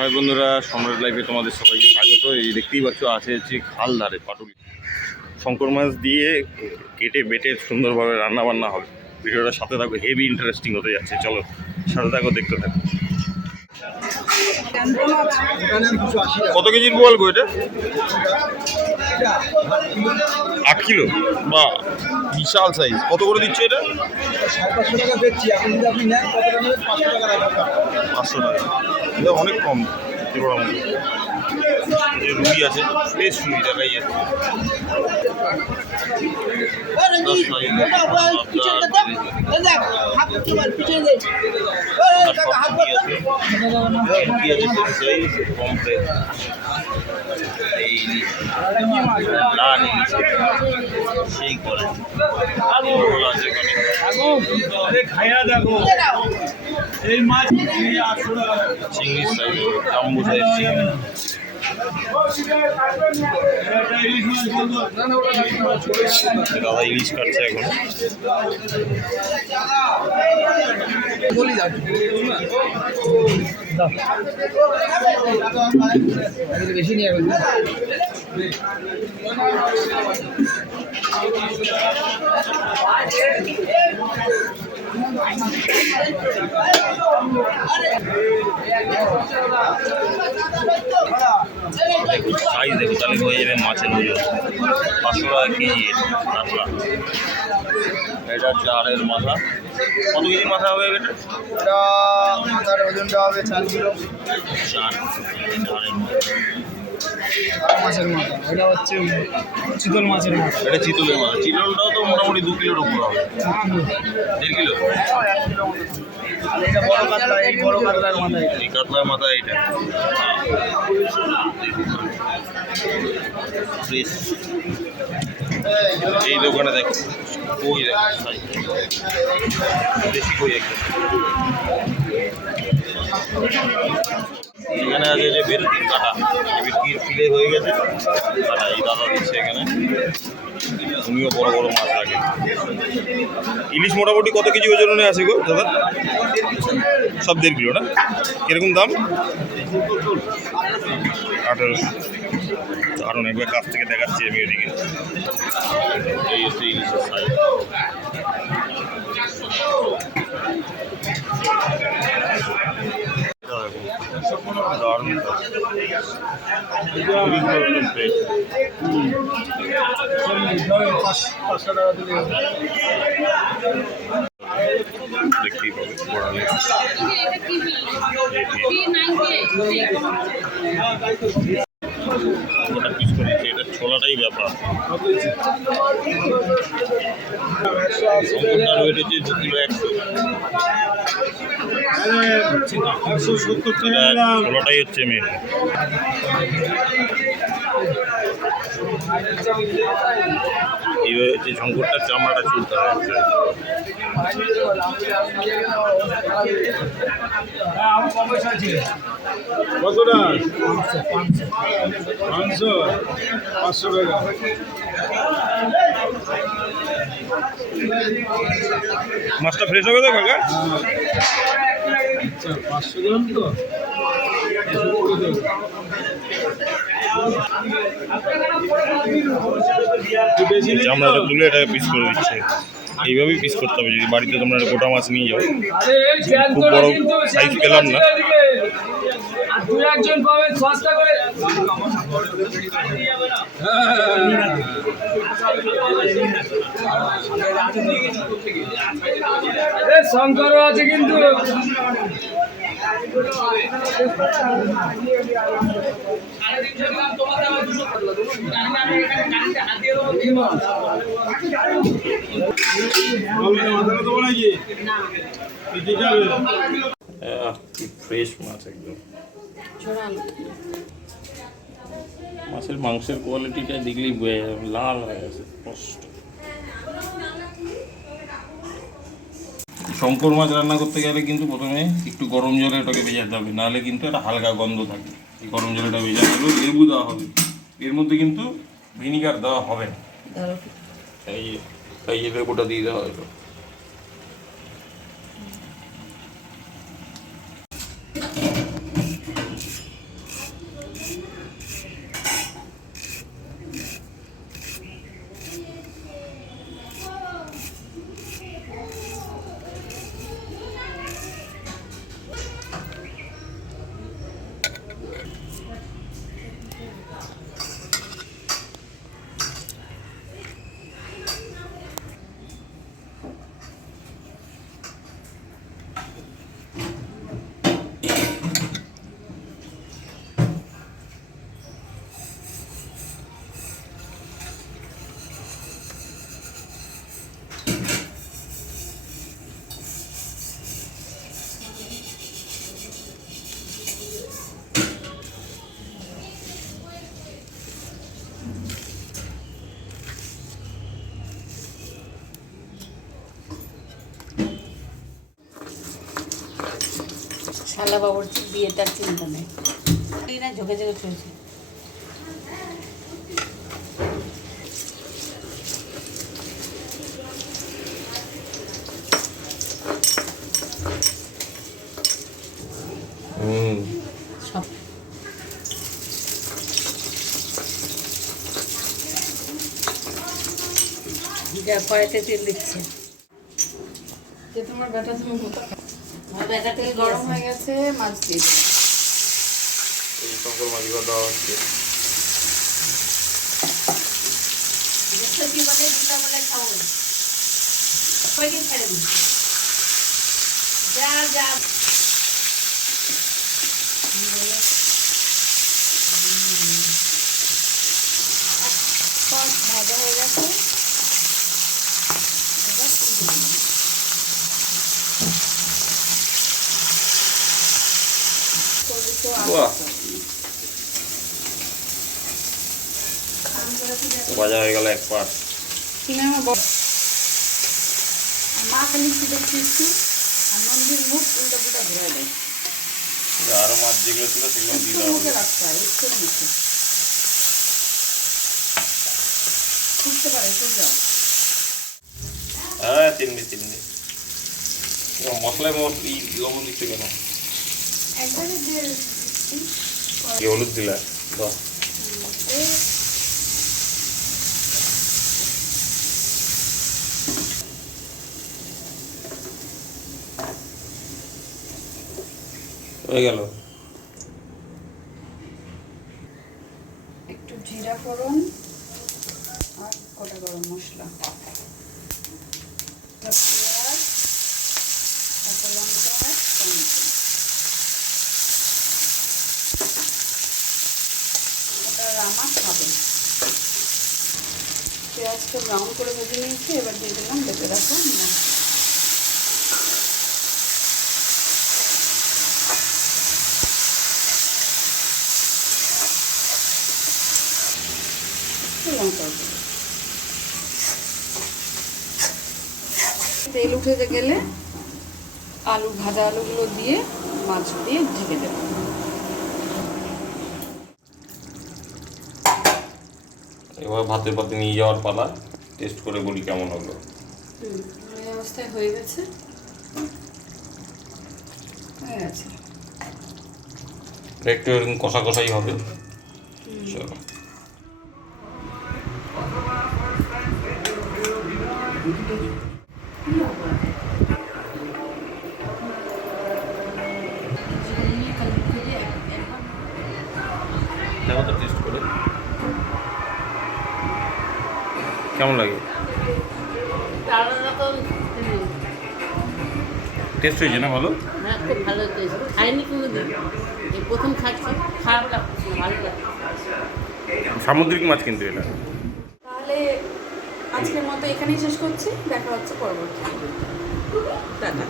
High বন্ধুরা, সম্রাট লাইফে তোমাদের সবাইকে স্বাগত। এই দেখতেই পাচ্ছ আছে হচ্ছে খাল ধারে পাটুলি শঙ্কর মাছ দিয়ে কেটে বেটে সুন্দরভাবে রান্না বান্না হবে। ভিডিওটার সাথে থাকো, হেভি ইন্টারেস্টিং হতে যাচ্ছে। চলো সাথে থাকো, দেখতে থাকো। কত কেজির বোয়াল গো এটা? 8 কিলো, বা বিশাল সাইজ। কত করে দিচ্ছে এটা? 500 টাকা বেচছি। আপনি যদি আপনি নেন কত টাকা নেবেন? 500 টাকা রাখবেন। 500 টাকা, এটা অনেক কম। রুই আছে, ফ্রেশ রুই দেখাই যাচ্ছে। সেই করে এই মাছ 800 টাকা। চিংড়ি সাইজ, জাম্বো সাইজ চিংড়ি। দাদা ইলিশ কাটছে এখন। বেশি নিয়ে সাইজ দেখো, তাহলে হয়ে যাবে মাছের ওজন। 500 টাকা কেজি কাতলা। এটা হচ্ছে আড়ের মাথা। কত কেজি মাথা হবে এটা? এটা মাথার ওজনটা হবে 4 কিলো। 4 আড়ের মাছের মাথা। এটা হচ্ছে চিতল মাছের মাথা। এটা চিতলের মাথা। চিতলটাও তো মোটামুটি 2 কিলোর উপর হবে। 1.5 কিলো। এটা বড় কাতলা, এই বড় কাতলার মাথা। এই কাতলার মাথা এটা ফ্রেশ। এই দোকানে দেখো কই, দেখো বেশি কই একদম। এখানে আছে যে ভেটকির কাটা, ভেটকির ফিলে হয়ে গেছে কাটা। এই দাদা দিচ্ছে এখানে, উনিও বড় বড় মাছ রাখে। ইলিশ মোটামুটি কত কেজি ওজনে আছে গো দাদা? সব 1.5 কিলো না? কিরকম দাম? 1800। কারণ একবার কাছ থেকে দেখাচ্ছি আমি ওদিকে। এই হচ্ছে ইলিশের সাইজ। দেখতেই পাবে বড়ালে ওটা পিস করে দিচ্ছে। এটা ছোলাটাই ব্যাপার। সম্পূর্ণ ওয়েট হচ্ছে 2 কিলো 100। ছোলাটাই হচ্ছে মেন। এইভাবে হচ্ছে শঙ্করটার চামড়াটা চুলতে হয়। কতটা? 500 টাকা। মাছটা ফ্রেশ হবে তো কাকা? 500 গ্রাম তো। চামড়াটা তুলে এটা পিস করে দিচ্ছে। এইভাবেই পিস করতে হবে যদি বাড়িতে তোমরা গোটা মাছ নিয়ে যাও। খুব বড় সাইজ পেলাম না। শঙ্কর আছে কিন্তু। ফ্রেশ মাছ একদম। মাছের মাংসের কোয়ালিটিটা দেখলেই বোঝা যাবে, লাল হয়ে গেছে স্পষ্ট। শঙ্কর মাছ রান্না করতে গেলে কিন্তু প্রথমে একটু গরম জলে এটাকে ভেজাতে হবে, নাহলে কিন্তু একটা হালকা গন্ধ থাকে। এই গরম জলেটা ভেজাতে হবে, লেবু দেওয়া হবে, এর মধ্যে কিন্তু ভিনিগার দেওয়া হবে না। এই লেবুটা দিয়ে দেওয়া হলো। বাবুর্চির বিয়েটার চিন্তা নেই এই না ঝোঁকে ঝোঁকে চলছে সব যা কড়াইতে তেল দিচ্ছে যে তোমার ব্যাটা তুমি ব্যাটা তেল গরম হয়ে গেছে, মাছ দিয়ে দিলাম। এই শঙ্কর মাঝিবার দেওয়া হচ্ছে। কি বলে দুটা বলে খাবো কয়দিন ছেড়ে দিন যা যা সব ভাজা হয়ে গেছে। বাহ, ভাজা হয়ে গেল এক পাশ। কিনে আমার বড় মা খালি দেখছি একটু আর নন্দীর মুখ উল্টা পুল্টা ঘুরাই দেয়। আরো মাছ যেগুলো ছিল সেগুলো দিয়ে একটু দেওয়া মুখে হবে। রাখতে হয়, একটু মুখে বুঝতে পারে চলে যাও। হ্যাঁ, চিনবি। মশলায় লবণ দিচ্ছে কেন? একবারে দিয়ে কি হলুদ দিলা? বাহ, হয়ে গেল। একটু জিরা ফোড়ন আর কটা গরম মশলা, পেঁয়াজ, কাঁচা লঙ্কা, টমেটো। ওটা রামা খাবে। পেঁয়াজটা ব্রাউন করে ভেজে নিয়েছি, এবার দিয়ে দিলাম বেটে রাখা মশলা। লঙ্কা দিলাম। তেল উঠে গেলে ভাজা আলুগুলো দিয়ে মাছ দিয়ে ঢেকে দেব। এবার ভাতের পাতে নিয়ে যাওয়ার পালা, টেস্ট করে বলি কেমন হলো। এই অবস্থায় হয়ে গেছে। একটু এরকম কষা কষাই হবে। চলো, দেখো তো টেস্ট করে কেমন লাগে। টেস্ট হয়েছে না ভালো? হ্যাঁ খুব ভালো টেস্ট খাইনি কোনোদিন এই প্রথম খাচ্ছি খারাপ লাগছে না ভালো লাগছে সামুদ্রিক মাছ কিন্তু এটা। তাহলে আজকের মতো এখানেই শেষ করছি, দেখা হচ্ছে পরবর্তী। টাটা।